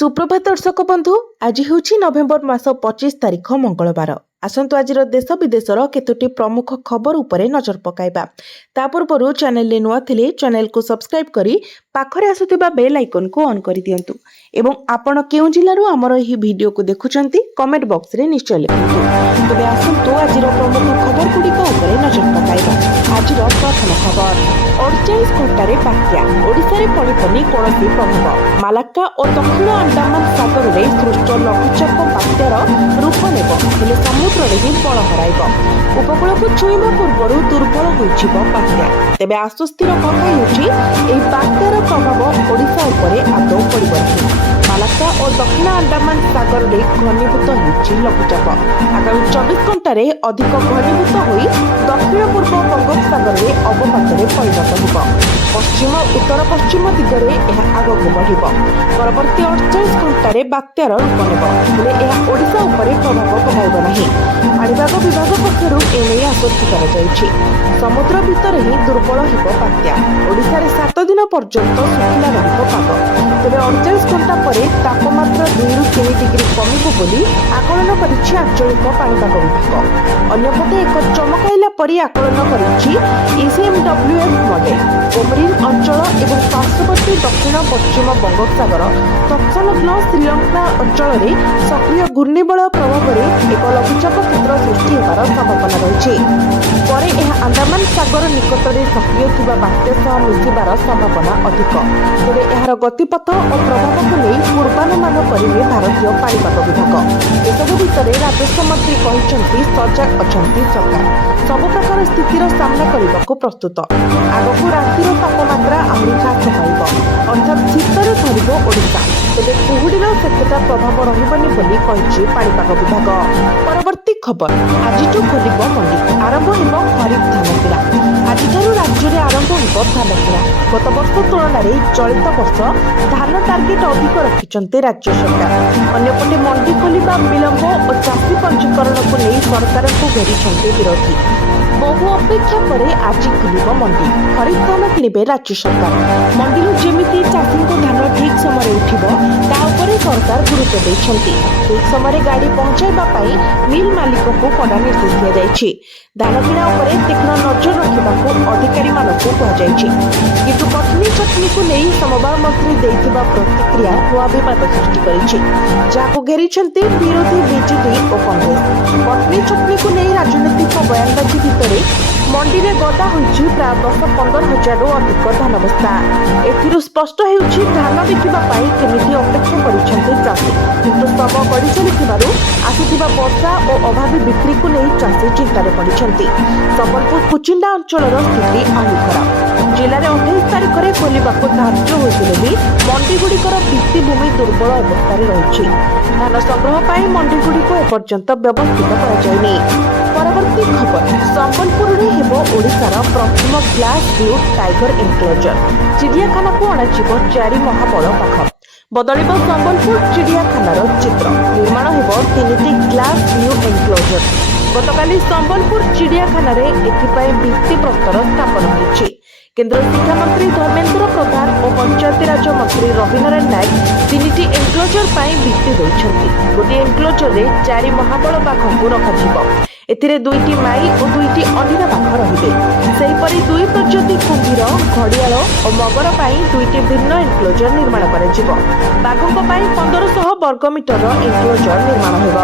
सुप्रभात दर्शक बंधु आज हूँ नवेम्बर मास 25 तारिख मंगलवार। आसतु आज देश विदेशर केतोटी प्रमुख खबर उपरे नजर पकाइबा। ता पूर्व चैनल नुआ थिले चैनल को सब्सक्राइब करी पाखरे आसुथिबा बेल आइकन को ऑन कर दियंतु एवं आपण केउ जिल्लारु हमर एही वीडियो को देखुचंती कमेंट बॉक्स रे निश्चय लिखंतु। तबे आसतु आज प्रमुख खबर गुड़िक उपरे नजर पकाइबा। आज प्रथम खबर 48 घंटे बात्या ओडिशा रे पड़िबनी कौनसी प्रभाव। मालाक्का और दक्षिण अंडमान सागर में सृष्ट लघुचाप बात्यार रूप नेब हेले समुद्र रे ही बल हराइब। उपकूल को छुईबा पूर्व दुर्बल होइछिब बात्या। तेबे आश्वस्तिर कथा हेउछि एही बात्यार प्रभाव ओडिशा उपरे आदौ पड़िब नाही। मालाक्का और दक्षिण अंडमान सागर में घनीभूत होइछि लघुचाप। आगामी 24 घंटे अधिक घनीभूत होई दक्षिण पूर्व बंगोपसागर में अवपात परिणत होब। पश्चिम उत्तर पश्चिम दिगरे यह आगक बढ़िब। परवर्ती 48 घंटे बात्यार रूप नेब हेले यह ओडिशा उपरे प्रभाव पकाइब नाही। पाणीपाग विभाग पक्षरु एने आश्वस्त कराଯାଇଛି। समुद्र भितर ही दुर्बल हेब बात्या। ओडिशा रे 7 दिन पर्यंत सुखिला रहिब पाग। तेबे 48 घंटा परे तापमात्रा 2 रु 3 डिग्री कमिब बोली आकलन करिछि आंचलिक पाणीपाग विभाग। अन्यपटे एक चमकाइला परि आकलन करिछि ECMWF मॉडल। कोमरिन अंचल एवं पार्श्ववर्ती दक्षिण पश्चिम बंगोपसागर तत्संलग्न श्रीलंका अंचल में सक्रिय घूर्णिबलय प्रभाव में एक लघुचाप क्षेत्र सृष्टि होबार संभावना रही। पर यह अंडमान सागर निकट में सक्रिय थिबा बात्या सह मिसिबार संभावना अधिक। तेरे यार गतिपथ और प्रभाव को नहीं पूर्वानुमान करेंगे भारतीय पाणीपाग विभाग। एसबू भितर राजस्व मंत्री कहते सजग अछंती सरकार सब प्रकार स्थितिर सामना करने को प्रस्तुत। आगक रातिर तापमात्रा आहरी ह्रास पाइब अर्थात शीतरे धरिब ओडिशा। तेबे कुहुडीर सेतेटा प्रभाव रहिबनी बोली कहिछि पाणीपाग विभाग। परवर्ती खबर आजिठु खोलिब मंडी आरंभ हेब खरीफ धान किणा। आजिठारु राज्य में आरंभ हेब धान किणा। गत वर्ष तुलन में चलित वर्ष धान टार्गेट अधिक रखिछन्ते राज्य सरकार। अन्यपटे मंडी खोलिबा विलंब और चाषी पंजीकरण को नहीं सरकार को घेरिछन्ते विरोधी। बहु अपेक्षा पर आज खुलिब मंडी। खरीफ धान किणिबे राज्य सरकार। मंडी जेमिति चाषी को धान ठीक समय उठिब ता उपरे सरकार गुरुत्व दैछन्ति। ठीक समय गाड़ी पहुंचाइबा पई मिल मालिक को कड़ा निर्देश दिया जायछि। धान किणा उपरे तीक्ष्ण नजर रखिबाकू अधिकारी मानकू कुहाଯାଇଛି। किंतु कटनी छटनी को नहीं समवाय मंत्री देइथिबा प्रतिक्रिया नुआ विवाद सृष्टि करिछि, जाको घेरिछन्ति विरोधी बीजेपी और कांग्रेस। कटनी छटनी को नहीं राजनीतिक बयानबाजी भितर मंडी में गदा होइछि प्राय 10-15 हजार अधिक धान बस्ता। एथिरु स्पष्ट हेउछि धान बिकिबा पाई केमिति अपेक्षा करिछन्ति चाषी। किंतु सब गड़ी चलिथिबारु आसिथिबा वर्षा और अभावी बिक्री को नहीं चाषी चिंतार पड़िछन्ति। संबलपुर कुचिंडा अंचलर स्थिति आहु खराब। जिले में 28 तारिख में खोलिबाकू धार्य होइथिले भी मंडी गुड़िकर भित्तिभूमि दुर्बल अवस्था रही। धान संग्रह पाई मंडी गुड़िक एपर्यंत व्यवस्थित कराଯାଇनि। परवर्ती खबर संबलपुर में हेब ओडिशार प्रथम ग्लास ब्लू टाइगर एनक्लोजर। चिड़ियाखाना को अणाजिब 4 महाबल पाख। बदलिब संबलपुर चिड़ियाखानार चित्र। निर्माण हेब 3टी ग्लास ब्लू एनक्लोजर। गतकाली संबलपुर चिड़ियाखाना एथिपाई भित्ति प्रस्तर स्थापन होइछि। केंद्र शिक्षा मंत्री धर्मेंद्र प्रधान और पंचायतीराज मंत्री रविनारायण नायक 3टी एनक्लोजर पाई भित्ति दैछन्ति। गोटे एनक्लोजर रे 4 महाबल बाघ को रखाजिब। एथिरे 2टी माई और 2टी अंडीरा बाघ रहिबे। सेहिपरि 2 प्रजाति कुंभीर घड़ियाल और मगर पाई 2टी भिन्न एनक्लोजर निर्माण कराजिब। बाघक पाई 1500 वर्गमीटर एनक्लोजर निर्माण हेब।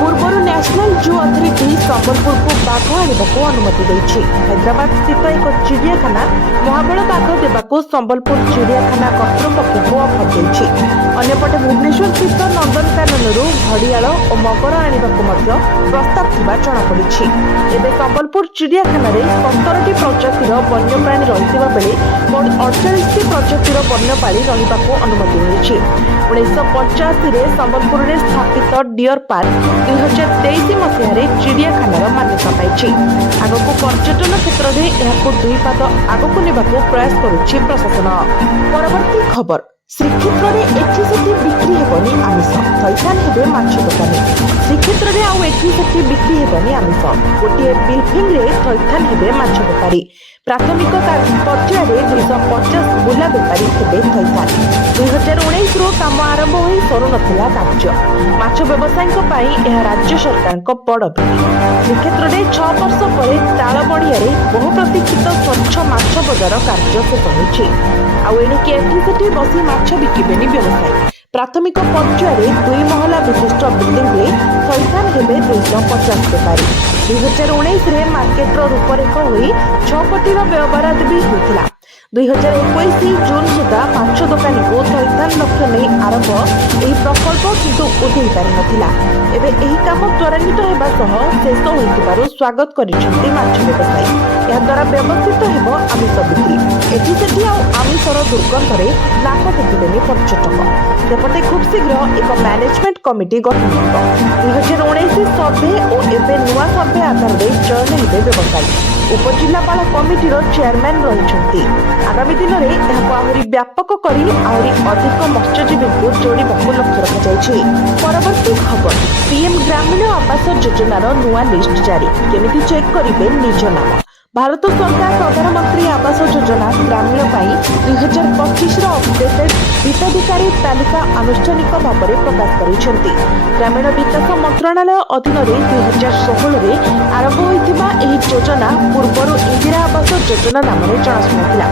पूर्वरु नेशनल जू अथॉरिटी संबलपुर को बाघ आनिबाकू अनुमति दैछि। हैदराबाद स्थित एक चिड़ियाखाना महाबल बाघ देबाकू संबलपुर चिड़ियाखाना कर्तृपक्ष को अफर दैछि। अन्यपटे भुवनेश्वर स्थित नंदनकाननरू घड़ियाल और मगर आनिबाकू मध्य प्रस्ताव थिबा जଣା पड़िछि। एबे संबलपुर चिड़ियाखाना रे 17टी प्रजातिर वन्यप्राणी रहिथिबा बेले 48टी प्रजातिर वन्यप्राणी रहिबाकू अनुमति मिलिछि। 1985 रे संबलपुर रे स्थापित डियर पार्क 2023 मसीह रे चिड़ियाखानार मान्यता पाइछि। आगको पर्यटन क्षेत्र में एहाकू 2 पाद आगको नेबाकू प्रयास करुछि प्रशासन। परवर्ती खबर श्रीक्षेत्र में एठी सेठी बिक्री हेबनी आमिष। ଥଇଥାନ ହେବେ ମାଛ ଦୋକାନୀ। ଶ୍ରୀକ୍ଷେତ୍ରରେ ଆଉ ଏଠି ସେଠି ବିକ୍ରି ହେବନି ଆମିଷ। ଗୋଟିଏ ବିଲ୍ଡିଂରେ ଥଇଥାନ ହେବେ ମାଛ ବେପାରୀ। ପ୍ରାଥମିକ ପର୍ଯ୍ୟାୟରେ 250 ବୁଲା ବେପାରୀ ହେବେ ଥଇଥାନ। 2019ରୁ କାମ ଆରମ୍ଭ ହୋଇ ସରୁନଥିଲା କାର୍ଯ୍ୟ। ମାଛ ବ୍ୟବସାୟୀଙ୍କ ପାଇଁ ଏହା ରାଜ୍ୟ ସରକାରଙ୍କ ବଡ଼ ଭେଟି। ଶ୍ରୀକ୍ଷେତ୍ରରେ 6 ବର୍ଷ ପରେ ତାଳବଣିଆରେ ବହୁ ପ୍ରତୀକ୍ଷିତ ସ୍ୱଚ୍ଛ ମାଛ ବଜାର କାର୍ଯ୍ୟ ଶେଷ ହୋଇଛି। ଆଉ ଏଣିକି ଏଠି ସେଠି ବସି ମାଛ ବିକିବେନି ବ୍ୟବସାୟୀ। ପ୍ରାଥମିକ ପର୍ଯ୍ୟାୟରେ 2 ମହଲା ବିଶିଷ୍ଟ ବିଲ୍ଡିଂରେ ଥଇଥାନ ହେବେ 250 ବେପାରୀ। 2019ରେ ମାର୍କେଟର ରୂପରେଖ ହୋଇ 6 କୋଟିର ବ୍ୟୟବରାଦ ବି ହୋଇଥିଲା। 2021 ଜୁନ୍ ସୁଦ୍ଧା ମାଛ ଦୋକାନୀଙ୍କୁ ଥଇଥାନ ଲକ୍ଷ୍ୟ ନେଇ ଆରମ୍ଭ ଏହି ପ୍ରକଳ୍ପ କିନ୍ତୁ ଉଠେଇ ପାରିନଥିଲା। ଏବେ ଏହି କାମ ତ୍ୱରାନ୍ୱିତ ହେବା ସହ ଶେଷ ହୋଇଥିବାରୁ ସ୍ୱାଗତ କରିଛନ୍ତି ମାଛ ବ୍ୟବସାୟୀ। ଏହାଦ୍ୱାରା ବ୍ୟବସ୍ଥିତ ହେବ ଆମିଷ ବିକ୍ରି। ଏଠି ସେଠି ଆଉ ଆମିଷର ଦୁର୍ଗନ୍ଧରେ ନାକ ଟେକିବେନି ପର୍ଯ୍ୟଟକ। ସେପଟେ ଖୁବ୍ ଶୀଘ୍ର ଏକ ମ୍ୟାନେଜମେଣ୍ଟ କମିଟି ଗଠନ ହେବ। 2019 ସର୍ଭେ ଓ ଏବେ ନୂଆ ସର୍ଭେ ଆଧାରରେ ଚୟନ ହେବେ ବ୍ୟବସାୟୀ। ଉପଜିଲ୍ଲାପାଳ କମିଟିର ଚେୟାରମ୍ୟାନ୍ ରହିଛନ୍ତି। ଆଗାମୀ ଦିନରେ ଏହାକୁ ଆହୁରି ବ୍ୟାପକ କରି ଆହୁରି ଅଧିକ ମତ୍ସ୍ୟଜୀବୀଙ୍କୁ ଯୋଡ଼ିବାକୁ ଲକ୍ଷ୍ୟ ରଖାଯାଇଛି। ପରବର୍ତ୍ତୀ ଖବର, ପିଏମ୍ ଗ୍ରାମୀଣ ଆବାସ ଯୋଜନାର ନୂଆ ଲିଷ୍ଟ ଜାରି। କେମିତି ଚେକ୍ କରିବେ ନିଜ ନାମ? ଭାରତ ସରକାର ପ୍ରଧାନମନ୍ତ୍ରୀ ଆବାସ ଯୋଜନା ଗ୍ରାମୀଣ ପାଇଁ 2025ର ଅପଡେଟେଡ୍ ହିତାଧିକାରୀ ତାଲିକା ଆନୁଷ୍ଠାନିକ ଭାବରେ ପ୍ରକାଶ କରିଛନ୍ତି। ଗ୍ରାମୀଣ ବିକାଶ ମନ୍ତ୍ରଣାଳୟ ଅଧୀନରେ 2016ରେ ଆରମ୍ଭ ହୋଇଥିବା ଏହି ଯୋଜନା ପୂର୍ବରୁ ଇନ୍ଦିରା ଆବାସ ଯୋଜନା ନାମରେ ଜଣାଶୁଣାଥିଲା।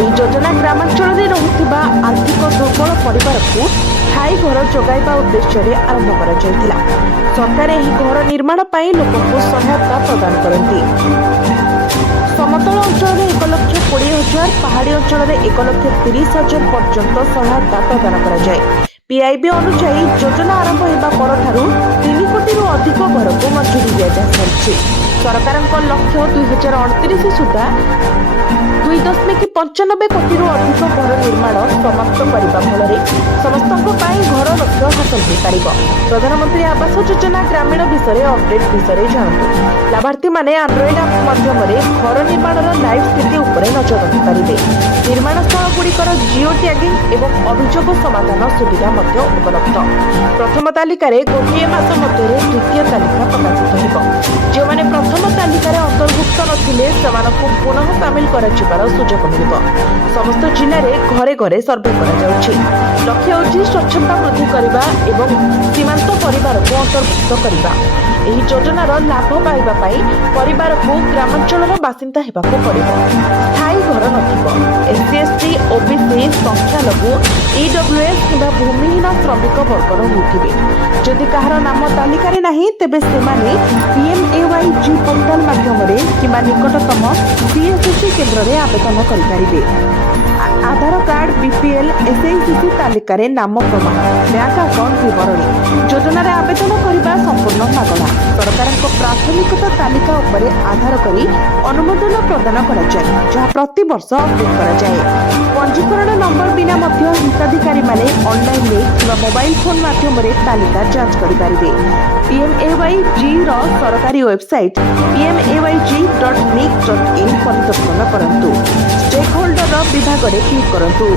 ଏହି ଯୋଜନା ଗ୍ରାମାଞ୍ଚଳରେ ରହୁଥିବା ଆର୍ଥିକ ଦୁର୍ବଳ ପରିବାରକୁ ସ୍ଥାୟୀ ଘର ଯୋଗାଇବା ଉଦ୍ଦେଶ୍ୟରେ ଆରମ୍ଭ କରାଯାଇଥିଲା। ସରକାର ଏହି ଘର ନିର୍ମାଣ ପାଇଁ ଲୋକଙ୍କୁ ସହାୟତା ପ୍ରଦାନ କରନ୍ତି। ସମତଳ ଅଞ୍ଚଳରେ 1,20,000, ପାହାଡ଼ି ଅଞ୍ଚଳରେ 1,30,000 ପର୍ଯ୍ୟନ୍ତ ସହାୟତା ପ୍ରଦାନ କରାଯାଏ। ପିଆଇବି ଅନୁଯାୟୀ ଯୋଜନା ଆରମ୍ଭ ହେବା ପରଠାରୁ 3 କୋଟିରୁ ଅଧିକ ଘରକୁ ମଞ୍ଜୁରୀ ଦିଆଯାଇସାରିଛି। ସରକାରଙ୍କ ଲକ୍ଷ୍ୟ 2029 ସୁଦ୍ଧା 2.95 କୋଟିରୁ ଅଧିକ ଘର ନିର୍ମାଣ ସମାପ୍ତ କରିବା ଫଳରେ ସମସ୍ତଙ୍କ ପାଇଁ ଘର ଲକ୍ଷ୍ୟ ହାସଲ ହୋଇପାରିବ। ପ୍ରଧାନମନ୍ତ୍ରୀ ଆବାସ ଯୋଜନା ଗ୍ରାମୀଣ ବିଷୟରେ ଅପଡେଟ୍ ବିଷୟରେ ଜାଣନ୍ତୁ। ଲାଭାର୍ଥୀମାନେ ଆଣ୍ଡ୍ରଏଡ୍ ଆପ୍ ମାଧ୍ୟମରେ ଘର ନିର୍ମାଣର ଲାଇଭ୍ ସ୍ଥିତି ଉପରେ ନଜର ରଖିପାରିବେ। ନିର୍ମାଣ ସ୍ଥଳଗୁଡ଼ିକର ଜିଓ ଟ୍ୟାଗିଂ ଏବଂ ଅଭିଯୋଗ ସମାଧାନ ସୁବିଧା ମଧ୍ୟ ଉପଲବ୍ଧ। ପ୍ରଥମ ତାଲିକାରେ ଗୋଟିଏ ମାସ ମଧ୍ୟରେ ଦ୍ୱିତୀୟ ତାଲିକା ପ୍ରକାଶିତ ହେବ। ଯେଉଁମାନେ ପ୍ରଥମ ତାଲିକାରେ ଅନ୍ତର୍ଭୁକ୍ତ ନଥିଲେ ସେମାନଙ୍କୁ ପୁନଃ ସାମିଲ କରାଯିବାର ସୁଯୋଗ ମିଳିବ। ସମସ୍ତ ଜିଲ୍ଲାରେ ଘରେ ଘରେ ସର୍ଭେ କରାଯାଉଛି। ଲକ୍ଷ୍ୟ ହେଉଛି ସ୍ୱଚ୍ଛତା ବୃଦ୍ଧି କରିବା ଏବଂ ସୀମାନ୍ତ ପରିବାରକୁ ଅନ୍ତର୍ଭୁକ୍ତ କରିବା। ଏହି ଯୋଜନାର ଲାଭ ପାଇବା ପାଇଁ ପରିବାରକୁ ଗ୍ରାମାଞ୍ଚଳର ବାସିନ୍ଦା ହେବାକୁ ପଡ଼ିବ। ସ୍ଥାୟୀ ଘର ନଥିବ। SC, ST, OBC, ସଂଖ୍ୟାଲଘୁ, EWS କିମ୍ବା ଭୂମିହୀନ ଶ୍ରମିକ ବର୍ଗର ହୋଇଥିବେ। ଯଦି କାହାର ନାମ ତାଲିକାରେ ନାହିଁ ତେବେ ସେମାନେ PMAYG ପୋର୍ଟାଲ ମାଧ୍ୟମରେ କିମ୍ବା ନିକଟତମ CSC କେନ୍ଦ୍ରରେ ଆବେଦନ କରିପାରିବେ। ଆଧାର କାର୍ଡ, BPL, SICC ତାଲିକାରେ ନାମ ପ୍ରମାଣ, ବ୍ୟାଙ୍କ ଆକାଉଣ୍ଟ ବିବରଣୀ। ଯୋଜନାରେ ଆବେଦନ କରିବା ସମ୍ପୂର୍ଣ୍ଣ ମାଗଣା। ସରକାରଙ୍କ ପ୍ରାଥମିକତା ତାଲିକା ଉପରେ ଆଧାର କରି ଅନୁମୋଦନ ପ୍ରଦାନ କରାଯାଏ, ଯାହା ପ୍ରତିବର୍ଷ ଅପଡେଟ୍ କରାଯାଏ। ପଞ୍ଜୀକରଣ ନମ୍ବର ବିନା ମଧ୍ୟ ହିତାଧିକାରୀମାନେ ଅନଲାଇନରେ କିମ୍ବା ମୋବାଇଲ ଫୋନ ମାଧ୍ୟମରେ ତାଲିକା ଯାଞ୍ଚ କରିପାରିବେ। PMAYGର ସରକାରୀ ୱେବସାଇଟ୍ pmayg.nic.in ପରିଦର୍ଶନ କରନ୍ତୁ। ଷ୍ଟେକ୍ ହୋଲ୍ଡର ବିଭାଗରେ କ୍ଲିକ୍ କରନ୍ତୁ।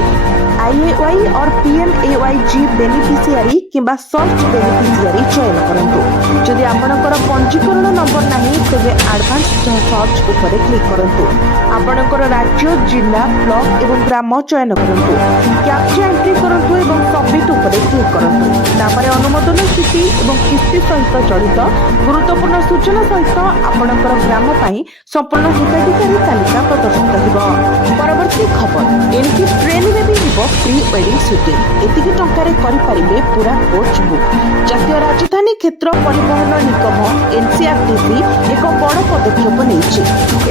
IAY और PMAYG ବେନିଫିସିଆରୀ କିମ୍ବା ସର୍ଚ୍ଚ ବେନିଫିସିଆରୀ ଚୟନ କରନ୍ତୁ। ଯଦି ଆପଣଙ୍କର ପଞ୍ଜୀକରଣ ନମ୍ବର ନାହିଁ ତେବେ ଆଡଭାନ୍ସ ସର୍ଚ୍ଚ ଉପରେ କ୍ଲିକ୍ କରନ୍ତୁ। ଆପଣଙ୍କର ରାଜ୍ୟ, ଜିଲ୍ଲା, ବ୍ଲକ ଏବଂ ଗ୍ରାମ ଚୟନ କରନ୍ତୁ। କ୍ୟାପ୍ଚା ଏଣ୍ଟ୍ରି କରନ୍ତୁ ଏବଂ ସବମିଟ୍ ଉପରେ କ୍ଲିକ୍ କରନ୍ତୁ। ତାପରେ ଅନୁମୋଦନ ସ୍ଥିତି ଏବଂ କିସ୍ତି ସହିତ ଜଡ଼ିତ ଗୁରୁତ୍ୱପୂର୍ଣ୍ଣ ସୂଚନା ସହିତ ଆପଣଙ୍କର ଗ୍ରାମ ପାଇଁ ସମ୍ପୂର୍ଣ୍ଣ ହିତାଧିକାରୀ ତାଲିକା ପ୍ରଦର୍ଶିତ ହେବ। ପରବର୍ତ୍ତୀ ଖବର, ଏଣିକି ଟ୍ରେନରେ ବି ହେବ ପ୍ରି ୱେଡିଂ ସୁଟିଂ। ଏତିକି ଟଙ୍କାରେ କରିପାରିବେ ପୁରା କୋଚ୍ ବୁକ୍। ଜାତୀୟ ରାଜଧାନୀ କ୍ଷେତ୍ର ପରିବହନ ନିଗମ NCRTC ଏକ ବଡ଼ ପଦକ୍ଷେପ ନେଇଛି।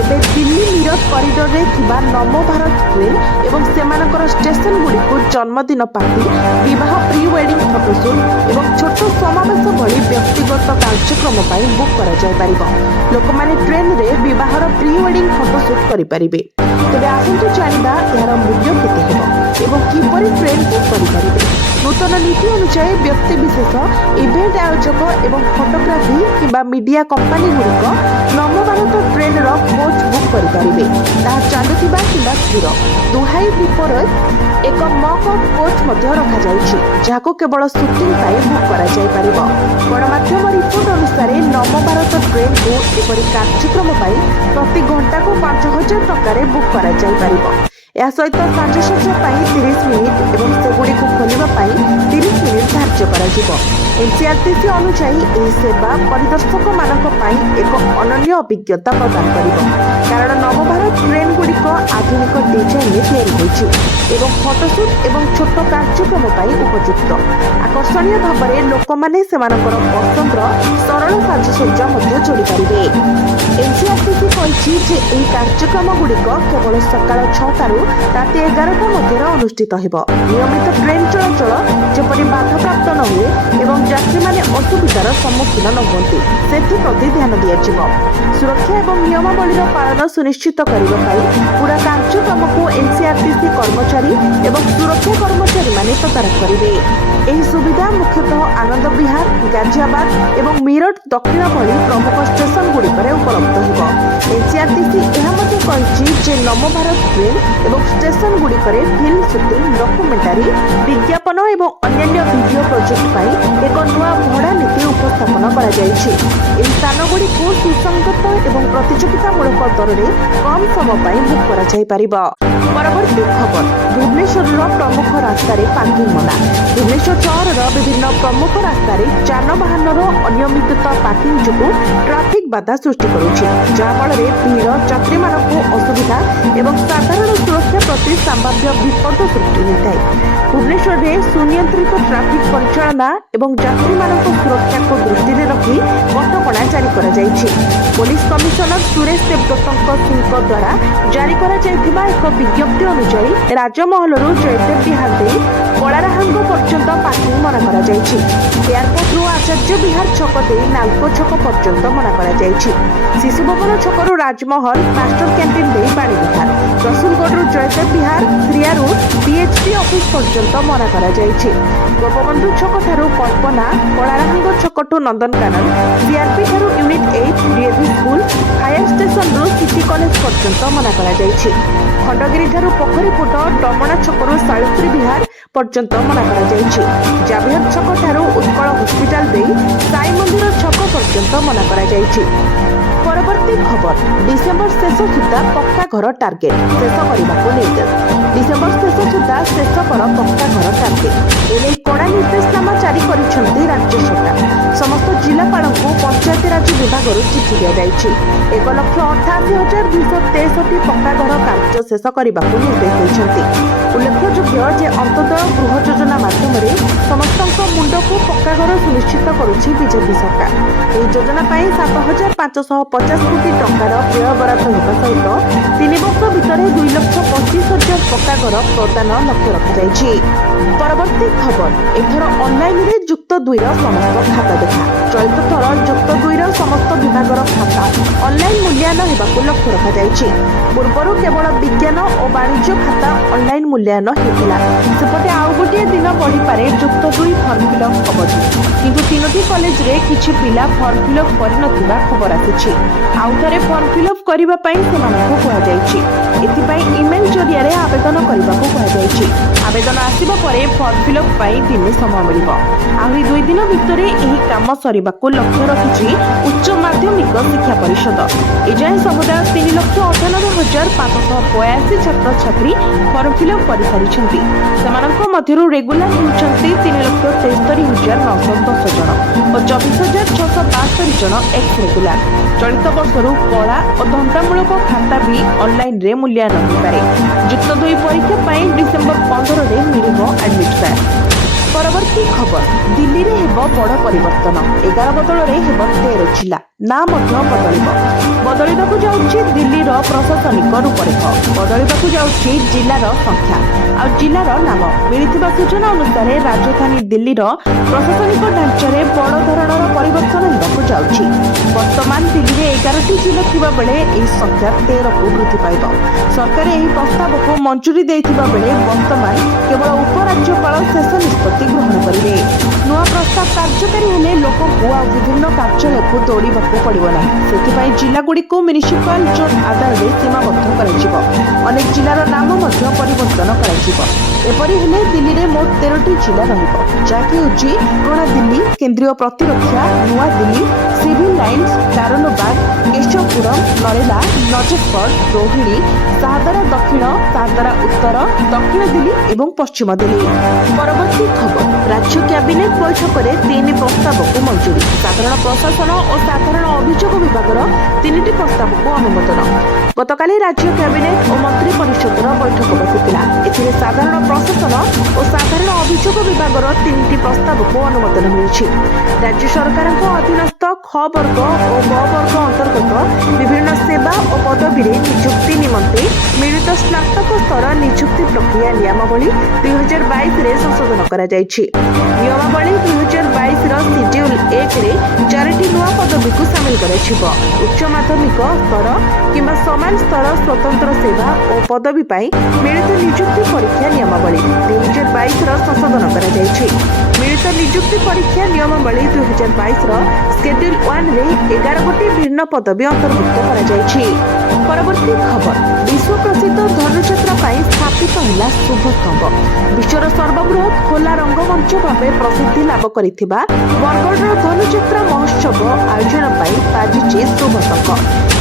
ଏବେ ଦିଲ୍ଲୀ ମିରଟ କରିଡରରେ ଥିବା ନବଭାରତ ଟ୍ରେନ୍ ଏବଂ ସେମାନଙ୍କର ଷ୍ଟେସନଗୁଡ଼ିକୁ ଜନ୍ମଦିନ ପାର୍ଟି, ବିବାହ ପ୍ରି ୱେଡିଂ ଫଟୋସୁଟ୍ ଏବଂ ଛୋଟ ସମାବେଶ ଭଳି ବ୍ୟକ୍ତିଗତ କାର୍ଯ୍ୟକ୍ରମ ପାଇଁ ବୁକ୍ କରାଯାଇପାରିବ। ଲୋକମାନେ ଟ୍ରେନ୍ରେ ବିବାହର ପ୍ରି ୱେଡିଂ ଫଟୋସୁଟ୍ କରିପାରିବେ। ତେବେ ଆସନ୍ତୁ ଜାଣିବା ଏହାର ମୂଲ୍ୟ କେତେ ହେବ ଏବଂ କିପରି ଟ୍ରେନ୍ ବୁକ୍ କରିପାରିବେ। ନୂତନ ନୀତି ଅନୁଯାୟୀ ବ୍ୟକ୍ତିବିଶେଷ, ଇଭେଣ୍ଟ ଆୟୋଜକ ଏବଂ ଫଟୋଗ୍ରାଫି କିମ୍ବା ମିଡିଆ କମ୍ପାନୀଗୁଡ଼ିକ ନବଭାରତ ଟ୍ରେନ୍ର କୋଚ୍ ବୁକ୍ କରିପାରିବେ। କରିବେ ତାହା ଚାଲୁଥିବା କିମ୍ବା ସ୍ଥିର ଦୁହାଇ ଦ୍ୱୀପରେ ଏକ ମକ୍ ଅଫ୍ କୋଚ୍ ମଧ୍ୟ ରଖାଯାଇଛି, ଯାହାକୁ କେବଳ ସୁଟିଂ ପାଇଁ ବୁକ୍ କରାଯାଇପାରିବ। ଗଣମାଧ୍ୟମ ରିପୋର୍ଟ ଅନୁସାରେ ନବଭାରତ ଟ୍ରେନ୍କୁ ଏପରି କାର୍ଯ୍ୟକ୍ରମ ପାଇଁ ପ୍ରତି ଘଣ୍ଟାକୁ 5,000 ଟଙ୍କାରେ ବୁକ୍ କରାଯାଇପାରିବ। ଏହା ସହିତ ସାଜସଜ୍ଜା ପାଇଁ 30 ମିନିଟ୍ ଏବଂ ସେଗୁଡ଼ିକୁ ଖୋଲିବା ପାଇଁ 30 ମିନିଟ୍ ଧାର୍ଯ୍ୟ କରାଯିବ। ଏନ୍ସିଆର୍ଟିସି ଅନୁଯାୟୀ ଏହି ସେବା ପରିଦର୍ଶକମାନଙ୍କ ପାଇଁ ଏକ ଅନନ୍ୟ ଅଭିଜ୍ଞତା ପ୍ରଦାନ କରିବ, କାରଣ ନବଭାରତ ଟ୍ରେନ୍ଗୁଡ଼ିକ ଆଧୁନିକ ଡିଜାଇନ୍ରେ ତିଆରି ହୋଇଛି ଏବଂ ଫଟୋସୁଟ୍ ଏବଂ ଛୋଟ କାର୍ଯ୍ୟକ୍ରମ ପାଇଁ ଉପଯୁକ୍ତ। ଆକର୍ଷଣୀୟ ଭାବରେ ଲୋକମାନେ ସେମାନଙ୍କର ପସନ୍ଦର ସରଳ ସାଜସଜ୍ଜା ମଧ୍ୟ ଯୋଡ଼ିପାରିବେ। ଏନ୍ସିଆର୍ଟିସି କହିଛି ଯେ ଏହି କାର୍ଯ୍ୟକ୍ରମଗୁଡ଼ିକ କେବଳ ସକାଳ 6ଟାରୁ ରାତି 11ଟା ମଧ୍ୟରେ ଅନୁଷ୍ଠିତ ହେବ। ନିୟମିତ ଟ୍ରେନ୍ ଚଳାଚଳ ଯେପରି ବାଧାପ୍ରାପ୍ତ ନ ହୁଏ ଏବଂ ଯାତ୍ରୀମାନେ ଅସୁବିଧାର ସମ୍ମୁଖୀନ ନ ହୁଅନ୍ତି ସେଥିପ୍ରତି ଧ୍ୟାନ ଦିଆଯିବ। ସୁରକ୍ଷା ଏବଂ ନିୟମାବଳୀର ପାଳନ ସୁନିଶ୍ଚିତ କରିବା ପାଇଁ ପୁରା କାର୍ଯ୍ୟକ୍ରମକୁ ଏନ୍ସିଆର୍ଟିସି କର୍ମଚାରୀ ଏବଂ ସୁରକ୍ଷା କର୍ମଚାରୀମାନେ ତଦାରଖ କରିବେ। ଏହି ସୁବିଧା ମୁଖ୍ୟତଃ ଆନନ୍ଦ ବିହାର, ଗାଜିଆବାଦ ଏବଂ ମିରଟ ଦକ୍ଷିଣ ଭଳି ପ୍ରମୁଖ ଷ୍ଟେସନଗୁଡ଼ିକରେ ଉପଲବ୍ଧ ହେବ। ଏନ୍ସିଆର୍ଟିସି ଏହା ମଧ୍ୟ କହିଛି ଯେ ନବଭାରତ ଟ୍ରେନ୍ ଏବଂ ଷ୍ଟେସନଗୁଡ଼ିକରେ ଫିଲ୍ମ ସୁଟିଂ, ଡକୁମେଣ୍ଟାରୀ, ବିଜ୍ଞାପନ ଏବଂ ଅନ୍ୟାନ୍ୟ ଭିଡିଓ ପ୍ରୋଜେକ୍ଟ ପାଇଁ ଏକ ନୂଆ ଭଡ଼ା ନୀତି ଉପସ୍ଥାପନ କରାଯାଇଛି। ଏହି ସ୍ଥାନଗୁଡ଼ିକୁ ସୁସଙ୍ଗତ ଏବଂ ପ୍ରତିଯୋଗିତାମୂଳକ ଦରରେ କମ୍ ସମୟ ପାଇଁ ବୁକ୍ କରାଯାଇପାରିବ। ପରବର୍ତ୍ତୀ ଖବର, ଭୁବନେଶ୍ୱରର ପ୍ରମୁଖ ରାସ୍ତାରେ ପାର୍କିଂ ମନା। ଭୁବନେଶ୍ୱର ସହରର ବିଭିନ୍ନ ପ୍ରମୁଖ ରାସ୍ତାରେ ଯାନବାହନର ଅନିୟମିତ ପାର୍କିଂ ଯୋଗୁଁ ଟ୍ରାଫିକ୍ ବାଧା ସୃଷ୍ଟି କରୁଛି, ଯାହାଫଳରେ ଭିଡ଼, ଯାତ୍ରୀମାନଙ୍କୁ ଅସୁବିଧା ଏବଂ ସାଧାରଣ ସୁରକ୍ଷା ପ୍ରତି ସମ୍ଭାବ୍ୟ ବିପଦ ସୃଷ୍ଟି ହୋଇଥାଏ। ଭୁବନେଶ୍ୱରରେ ସୁନିୟନ୍ତ୍ରିତ ଟ୍ରାଫିକ୍ ପରିଚାଳନା ଏବଂ ଯାତ୍ରୀମାନଙ୍କ ସୁରକ୍ଷାକୁ ଦୃଷ୍ଟିରେ ରଖି କଟକଣା ଜାରି କରାଯାଇଛି। ପୋଲିସ କମିଶନର ସୁରେଶ ଦେବଦତ୍ତଙ୍କ ସିଂଙ୍କ ଦ୍ୱାରା ଜାରି କରାଯାଇଥିବା ଏକ ବିଜ୍ଞପ୍ତି ଅନୁଯାୟୀ ରାଜମହଲରୁ ଜୟଦେବ ବିହାର ଦେଇ କଳାରାହାଙ୍ଗ ପର୍ଯ୍ୟନ୍ତ ପାର୍କିଂ ମନା କରାଯାଇଛି। ଏୟାରପୋର୍ଟରୁ ଆଚାର୍ଯ୍ୟ ବିହାର ଛକ ଦେଇ ନାଲକୋ ଛକ ପର୍ଯ୍ୟନ୍ତ ମନା କରାଯାଇଛି। ଶିଶୁ ଭବନ ଛକରୁ ରାଜମହଲ, ମାଷ୍ଟର କ୍ୟାଣ୍ଟିନ୍ ଦେଇ ବାଣୀବିହାର, ରସୁଲଗଡ଼ରୁ ଜୟଦେବ ବିହାର, ଶ୍ରିୟାରୁ ପିଏଚ୍ଡି ଅଫିସ୍ ପର୍ଯ୍ୟନ୍ତ ମନା କରାଯାଇଛି। ଗୋପବନ୍ଧୁ ଛକଠାରୁ କଳ୍ପନା, କଳାରାହାଙ୍ଗ ଛକଠୁ ନନ୍ଦନକାନନ, ସିଆର୍ପି ଠାରୁ ୟୁନିଟ୍ 8, ଡିଏଭି ସ୍କୁଲ, ଫାୟାର ଷ୍ଟେସନରୁ ସିଟି କଲେଜ ପର୍ଯ୍ୟନ୍ତ ମନା କରାଯାଇଛି। ଖଣ୍ଡଗିରିଠାରୁ ପୋଖରୀପୁଟ, ଡମଣା ଛକରୁ ଶାଳିଶ୍ରୀ ବିହାର ପର୍ଯ୍ୟନ୍ତ ମନା କରାଯାଇଛି। ଜାଭିୟର ଛକଠାରୁ ଉତ୍କଳ ହସ୍ପିଟାଲ ଦେଇ ସାଇ ମନ୍ଦିର ଛକ ପର୍ଯ୍ୟନ୍ତ ମନା କରାଯାଇଛି। ପରବର୍ତ୍ତୀ ଖବର, ଡିସେମ୍ବର ଶେଷ ସୁଦ୍ଧା ପକ୍କା ଘର ଟାର୍ଗେଟ ଶେଷ କରିବାକୁ ନିର୍ଦ୍ଦେଶ। ଡିସେମ୍ବର ଶେଷ ସୁଦ୍ଧା ଶେଷ କର ପକ୍କା ଘର ଟାର୍ଗେଟ। ଏନେଇ କଡ଼ା ନିର୍ଦ୍ଦେଶନାମା ଜାରି କରିଛନ୍ତି ରାଜ୍ୟ ସରକାର। ସମସ୍ତ ଜିଲ୍ଲାପାଳଙ୍କୁ ପଞ୍ଚାୟତିରାଜ ବିଭାଗରୁ ଚିଠି ଦିଆଯାଇଛି। 1,88,263 ପକ୍କା ଘର କାର୍ଯ୍ୟ ଶେଷ କରିବାକୁ ନିର୍ଦ୍ଦେଶ ଦେଇଛନ୍ତି। ଉଲ୍ଲେଖଯୋଗ୍ୟ ଯେ ଅନ୍ତୋଦୟ ଗୃହ ଯୋଜନା ମାଧ୍ୟମରେ ସମସ୍ତଙ୍କ ମୁଣ୍ଡକୁ ପକ୍କା ଘର ସୁନିଶ୍ଚିତ କରୁଛି ବିଜେପି ସରକାର। ଏହି ଯୋଜନା ପାଇଁ 7,550 କୋଟି ଟଙ୍କାର ବ୍ୟୟ ବରାଦ ହେବା ସହିତ 3 ବର୍ଷ ଭିତରେ 2,25,000 ପକ୍କା ଘର ପ୍ରଦାନ ଲକ୍ଷ୍ୟ ରଖାଯାଇଛି। ପରବର୍ତ୍ତୀ ଖବର, ଏଥର ଅନଲାଇନରେ ଯୁକ୍ତ 2ର ସମସ୍ତ ଖାତା ଦେଖା। ଚଳିତ ଥର ଯୁକ୍ତ 2ର ସମସ୍ତ ବିଭାଗର ଖାତା ଅନଲାଇନ ମୂଲ୍ୟାୟନ ହେବାକୁ ଲକ୍ଷ୍ୟ ରଖାଯାଇଛି। ପୂର୍ବରୁ କେବଳ ବିଜ୍ଞାନ ଓ ବାଣିଜ୍ୟ ଖାତା ଅନଲାଇନ ମୂଲ୍ୟାୟନ ହେଉଥିଲା। ସେପଟେ ଆଉ ଗୋଟିଏ ଦିନ ବଢ଼ିପାରେ ଯୁକ୍ତ 2 ଫର୍ମ ଫିଲ୍ଅପ୍ ଅବଧି, କିନ୍ତୁ 3ଟି କଲେଜରେ କିଛି ପିଲା ଫର୍ମ ଫିଲ୍ଅପ୍ କରିନଥିବା ଖବର ଆସିଛି। ଆଉ ଥରେ ଫର୍ମ ଫିଲ୍ଅପ୍ କରିବା ପାଇଁ ସେମାନଙ୍କୁ କୁହାଯାଇଛି। ଏଥିପାଇଁ ଇମେଲ୍ ଜରିଆରେ ଆବେଦନ କରିବାକୁ କୁହାଯାଇଛି। ଆବେଦନ ଆସିବା ପରେ ଫର୍ମ ଫିଲ୍ଅପ୍ ପାଇଁ ଦିନେ ସମୟ ମିଳିବ। ଆହୁରି 2 ଦିନ ଭିତରେ ଏହି କାମ ସରିବାକୁ ଲକ୍ଷ୍ୟ ରଖିଛି ଉଚ୍ଚ ମାଧ୍ୟମିକ ଶିକ୍ଷା ପରିଷଦ। ଏଯାଏଁ ସମୁଦାୟ 3,98,582 ଛାତ୍ରଛାତ୍ରୀ ଫର୍ମ ଫିଲ୍ଅପ୍ କରିସାରିଛନ୍ତି। ସେମାନଙ୍କ ମଧ୍ୟରୁ ରେଗୁଲାର ହେଉଛନ୍ତି 3,73,910 ଜଣ ଓ 24,672 ଜଣ ଏକ୍ସ ରେଗୁଲାର। ଚଳିତ ବର୍ଷରୁ କଳା ଓ ଧନ୍ଦାମୂଳକ ଖାତା ବି ଅନଲାଇନରେ ମୂଲ୍ୟାୟନ ହୋଇପାରେ। ଯୁକ୍ତ 2 ପରୀକ୍ଷା ପାଇଁ ଡିସେମ୍ବର 15ରେ ମିଳିବ ଆଡମିଟ୍ କାର୍ଡ। ପରବର୍ତ୍ତୀ ଖବର, ଦିଲ୍ଲୀରେ ହେବ ବଡ଼ ପରିବର୍ତ୍ତନ। 11 ବଦଳରେ ହେବ 13 ଜିଲ୍ଲା। ନା ମଧ୍ୟ ବଦଳିବ। ବଦଳିବାକୁ ଯାଉଛି ଦିଲ୍ଲୀର ପ୍ରଶାସନିକ ରୂପରେଖ। ବଦଳିବାକୁ ଯାଉଛି ଜିଲ୍ଲାର ସଂଖ୍ୟା ଆଉ ଜିଲ୍ଲାର ନାମ। ମିଳିଥିବା ସୂଚନା ଅନୁସାରେ ରାଜଧାନୀ ଦିଲ୍ଲୀର ପ୍ରଶାସନିକ ଢାଞ୍ଚାରେ ବଡ଼ ଧରଣର ପରିବର୍ତ୍ତନ ହେବାକୁ ଯାଉଛି। ବର୍ତ୍ତମାନ ଦିଲ୍ଲୀରେ 11ଟି ଜିଲ୍ଲା ଥିବା ବେଳେ ଏହି ସଂଖ୍ୟା 13କୁ ବୃଦ୍ଧି ପାଇବ। ସରକାର ଏହି ପ୍ରସ୍ତାବକୁ ମଞ୍ଜୁରି ଦେଇଥିବା ବେଳେ ବର୍ତ୍ତମାନ କେବଳ ଉପରାଜ୍ୟପାଳ ଶେଷ ନିଷ୍ପତ୍ତି ଗ୍ରହଣ କରିବେ। ନୂଆ ପ୍ରସ୍ତାବ କାର୍ଯ୍ୟକାରୀ ହେଲେ ଲୋକଙ୍କୁ ଆଉ ବିଭିନ୍ନ କାର୍ଯ୍ୟାଳୟକୁ ଦୌଡ଼ିବାକୁ ପଡ଼ିବ ନାହିଁ। ସେଥିପାଇଁ ଜିଲ୍ଲାଗୁଡ଼ିକୁ ମ୍ୟୁନିସିପାଲ ଜୋନ୍ ଆଧାରରେ ସୀମାବଦ୍ଧ କରାଯିବ। ଅନେକ ଜିଲ୍ଲାର ନାମ ମଧ୍ୟ ପରିବର୍ତ୍ତନ କରାଯିବ। ଏପରି ହେଲେ ଦିଲ୍ଲୀରେ ମୋଟ 13ଟି ଜିଲ୍ଲା ରହିବ, ଯାହାକି ହେଉଛି ପୁରୁଣା ଦିଲ୍ଲୀ, କେନ୍ଦ୍ରୀୟ ପ୍ରତିରକ୍ଷା, ନୂଆଦିଲ୍ଲୀ, ସିଭିଲ ଲାଇନ୍ସ, କାରୋଲବାଗ, କେଶବପୁରମ, ନରେଲା, ନଜଫଗଡ଼, ରୋହିଣୀ, ଶାହଦରା ଦକ୍ଷିଣ, ଶାହଦରା ଉତ୍ତର, ଦକ୍ଷିଣ ଦିଲ୍ଲୀ ଏବଂ ପଶ୍ଚିମ ଦିଲ୍ଲୀ। ପରବର୍ତ୍ତୀ ଖବର, ରାଜ୍ୟ କ୍ୟାବିନେଟ ବୈଠକରେ 3 ପ୍ରସ୍ତାବକୁ ମଞ୍ଜୁରୀ। ସାଧାରଣ ପ୍ରଶାସନ ଓ ସାଧାରଣ ଅଭିଯୋଗ ବିଭାଗର 3ଟି ପ୍ରସ୍ତାବକୁ ଅନୁମୋଦନ। ଗତକାଲି ରାଜ୍ୟ କ୍ୟାବିନେଟ ଓ ମନ୍ତ୍ରୀ ପରିଷଦର ବୈଠକ ବସିଥିଲା। ଏଥିରେ ସାଧାରଣ ପ୍ରଶାସନ ଓ ସାଧାରଣ ଅଭିଯୋଗ ବିଭାଗର 3ଟି ପ୍ରସ୍ତାବକୁ ଅନୁମୋଦନ ମିଳିଛି। ରାଜ୍ୟ ସରକାରଙ୍କ ଅଧୀନସ୍ଥ ଖ ବର୍ଗ ଓ ଗ ବର୍ଗ ଅନ୍ତର୍ଗତ ବିଭିନ୍ନ ସେବା ଓ ପଦବୀରେ ନିଯୁକ୍ତି ନିମନ୍ତେ ମିଳିତ ସ୍ନାତକ ସ୍ତର ନିଯୁକ୍ତି ପ୍ରକ୍ରିୟା ନିୟମାବଳୀ 2022ରେ ସଂଶୋଧନ କରାଯାଇଛି। ନିୟମାବଳୀ 2022ର ସିଡ୍ୟୁଲ 1ରେ 4ଟି ନୂଆ ପଦବୀକୁ ସାମିଲ କରାଯିବ। ଉଚ୍ଚ ମାଧ୍ୟମିକ ସ୍ତର କିମ୍ବା ସମାନ ସ୍ତର ସ୍ୱତନ୍ତ୍ର ସେବା ଓ ପଦବୀ ପାଇଁ ମିଳିତ ନିଯୁକ୍ତି ପରୀକ୍ଷା ନିୟମାବଳୀ 2022ର ସଂଶୋଧନ କରାଯାଇଛି। ମିଳିତ ନିଯୁକ୍ତି ପରୀକ୍ଷା ନିୟମାବଳୀ 2022ର ସ୍କେଡ୍ୟୁଲ 1ରେ 11 ଗୋଟି ଭିନ୍ନ ପଦବୀ ଅନ୍ତର୍ଭୁକ୍ତ କରାଯାଇଛି। ପରବର୍ତ୍ତୀ ଖବର, ବିଶ୍ୱ ପ୍ରସିଦ୍ଧ ଧନୁଯାତ୍ରା ପାଇଁ ସ୍ଥାପିତ ହେଲା ଶୁଭସ୍ତମ୍ଭ। ବିଶ୍ୱର ସର୍ବବୃହତ ଖୋଲା ରଙ୍ଗମଞ୍ଚ ଭାବେ ପ୍ରସିଦ୍ଧି ଲାଭ କରିଥିବା ବରଗଡ଼ର ଧନୁଯାତ୍ରା ମହୋତ୍ସବ ଆୟୋଜନ ପାଇଁ ବାଜିଛି ଶୁଭସ୍ତମ୍ଭ।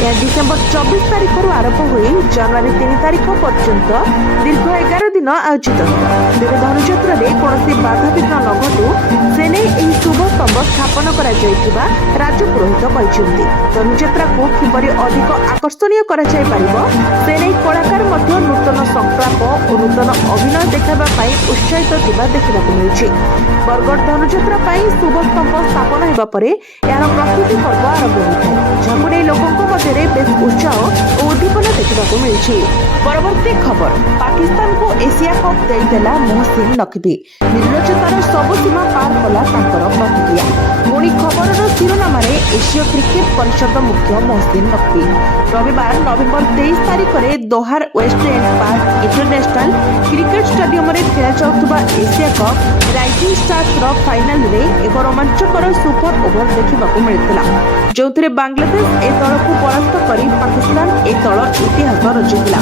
ଏହା ଡିସେମ୍ବର 24 ତାରିଖରୁ ଆରମ୍ଭ ହୋଇ ଜାନୁଆରୀ 3 ତାରିଖ ପର୍ଯ୍ୟନ୍ତ ଦୀର୍ଘ 11 ଦିନ ଆୟୋଜିତ ହେବ। ତେବେ ଧନୁଯାତ୍ରାରେ କୌଣସି ବାଧାବିଘ୍ନ ନ ଘଟୁ ସେ ନେଇ ଏହି ଶୁଭସ୍ତମ୍ଭ ସ୍ଥାପନ କରାଯାଇଥିବା ରାଜ୍ୟ ପୁରୋହିତ କହିଛନ୍ତି। ଧନୁଯାତ୍ରାକୁ କିପରି ଅଧିକ ଆକର୍ଷଣୀୟ କରାଯାଇପାରିବ ସେ ନେଇ କଳାକାର ମଧ୍ୟ ନୂତନ ସଂକଳ୍ପ ଓ ନୂତନ ଅଭିନୟ ଦେଖାଇବା ପାଇଁ ଉତ୍ସାହିତ ଥିବା ଦେଖିବାକୁ ମିଳୁଛି। ବରଗଡ଼ ଧନୁଯାତ୍ରା ପାଇଁ ଶୁଭସ୍ତମ୍ଭ ସ୍ଥାପନ ହେବା ପରେ ଏହାର ପ୍ରସ୍ତୁତି ପର୍ବ ଆରମ୍ଭ ହୋଇଥାଏ, ଯାହାକୁ ନେଇ ଲୋକଙ୍କ ମଧ୍ୟରେ ବେଶ ଉତ୍ସାହ ଓ ଉଦ୍ଦୀପନା ଦେଖିବାକୁ ମିଳିଛି। ପରବର୍ତ୍ତୀ ଖବର, ପାକିସ୍ତାନକୁ ଏସିଆ କପ୍ ଦେଇଦେଲା ମୋହସିନ ନକଭି। ନିର୍ଲଜ୍ଜତାର ସବୁ ସୀମା ପାର କଲା ତାଙ୍କର ପ୍ରତିକ୍ରିୟା। ପୁଣି ଖବରର ଶିରୋନାମାରେ ଏସୀୟ କ୍ରିକେଟ ପରିଷଦ ମୁଖ୍ୟ ମୋହସିନ ନକଭି। ରବିବାର ନଭେମ୍ବର 23 ତାରିଖରେ ଦୋହାର West End Park International Cricket ଷ୍ଟାଡିୟମରେ ଖେଳାଯାଉଥିବା ଏସିଆ କପ୍ ରାଇଜିଂ ଷ୍ଟାର୍ସର ଫାଇନାଲରେ ଏକ ରୋମାଞ୍ଚକର ସୁପର ଓଭର ଦେଖିବାକୁ ମିଳିଥିଲା, ଯେଉଁଥିରେ ବାଂଲାଦେଶ ଏ ଦଳକୁ ପରାସ୍ତ କରି ପାକିସ୍ତାନ ଏ ଦଳ ଇତିହାସ ରଚିଥିଲା।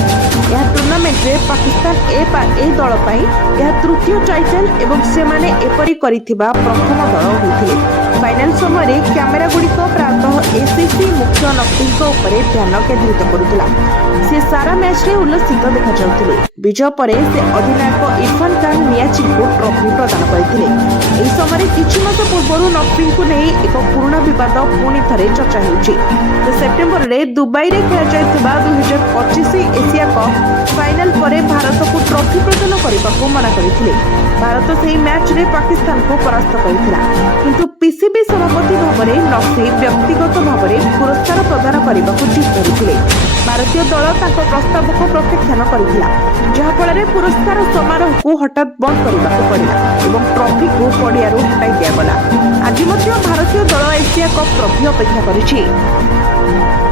ଏହା ଟୁର୍ଣ୍ଣାମେଣ୍ଟରେ ପାକିସ୍ତାନ ଏ ଦଳ ପାଇଁ ଏହା ତୃତୀୟ ଟାଇଟଲ ଏବଂ ସେମାନେ ଏପରି କରିଥିବା ପ୍ରଥମ ଦଳ ହୋଇଥିଲେ। ଫାଇନାଲ ସମୟରେ କ୍ୟାମେରାଗୁଡ଼ିକ ପ୍ରାୟତଃ ଏସିସି ମୁଖ୍ୟ ନକଭିଙ୍କ ଉପରେ ଧ୍ୟାନ କେନ୍ଦ୍ରିତ କରୁଥିଲା। ସେ ସାରା ମ୍ୟାଚରେ ଉଲ୍ଲସିତ ଦେଖାଯାଉଥିଲେ। ବିଜୟ ପରେ ସେ ଅଧିନାୟକ ଇରଫାନ ଖାନ ନିଆଚିଙ୍କୁ ଟ୍ରଫି ପ୍ରଦାନ କରିଥିଲେ। ଏହି ସମୟରେ କିଛି ମାସ ପୂର୍ବରୁ ନକଭିଙ୍କୁ ନେଇ ଏକ ପୁରୁଣା ବିବାଦ ପୁଣି ଥରେ ଚର୍ଚ୍ଚା ହେଉଛି। ସେପ୍ଟେମ୍ବରରେ ଦୁବାଇରେ ଖେଳାଯାଇଥିବା 2025 ଏସିଆ କପ୍ ଫାଇନାଲ ପରେ ଭାରତକୁ ଟ୍ରଫି ପ୍ରଦାନ କରିବାକୁ ମନା କରିଥିଲେ। ଭାରତ ସେହି ମ୍ୟାଚରେ ପାକିସ୍ତାନକୁ ପରାସ୍ତ କରିଥିଲା, କିନ୍ତୁ ପିସିବି ସଭାପତି ଭାବରେ ନକଭି ବ୍ୟକ୍ତିଗତ ଭାବରେ ପୁରସ୍କାର ପ୍ରଦାନ କରିବାକୁ ଜିଦ୍ ଧରିଥିଲେ। ଭାରତୀୟ ଦଳ ତାଙ୍କ ପ୍ରସ୍ତାବକୁ ପ୍ରତ୍ୟାଖ୍ୟାନ କରିଥିଲା, ଯାହାଫଳରେ ପୁରସ୍କାର ସମାରୋହକୁ ହଠାତ୍ ବନ୍ଦ କରିବାକୁ ପଡ଼ିଲା ଏବଂ ଟ୍ରଫିକୁ ପଡ଼ିଆରୁ ହଟାଇ ଦିଆଗଲା। ଆଜି ମଧ୍ୟ ଭାରତୀୟ ଦଳ ଏସିଆ କପ୍ ଟ୍ରଫି ଅପେକ୍ଷା କରିଛି।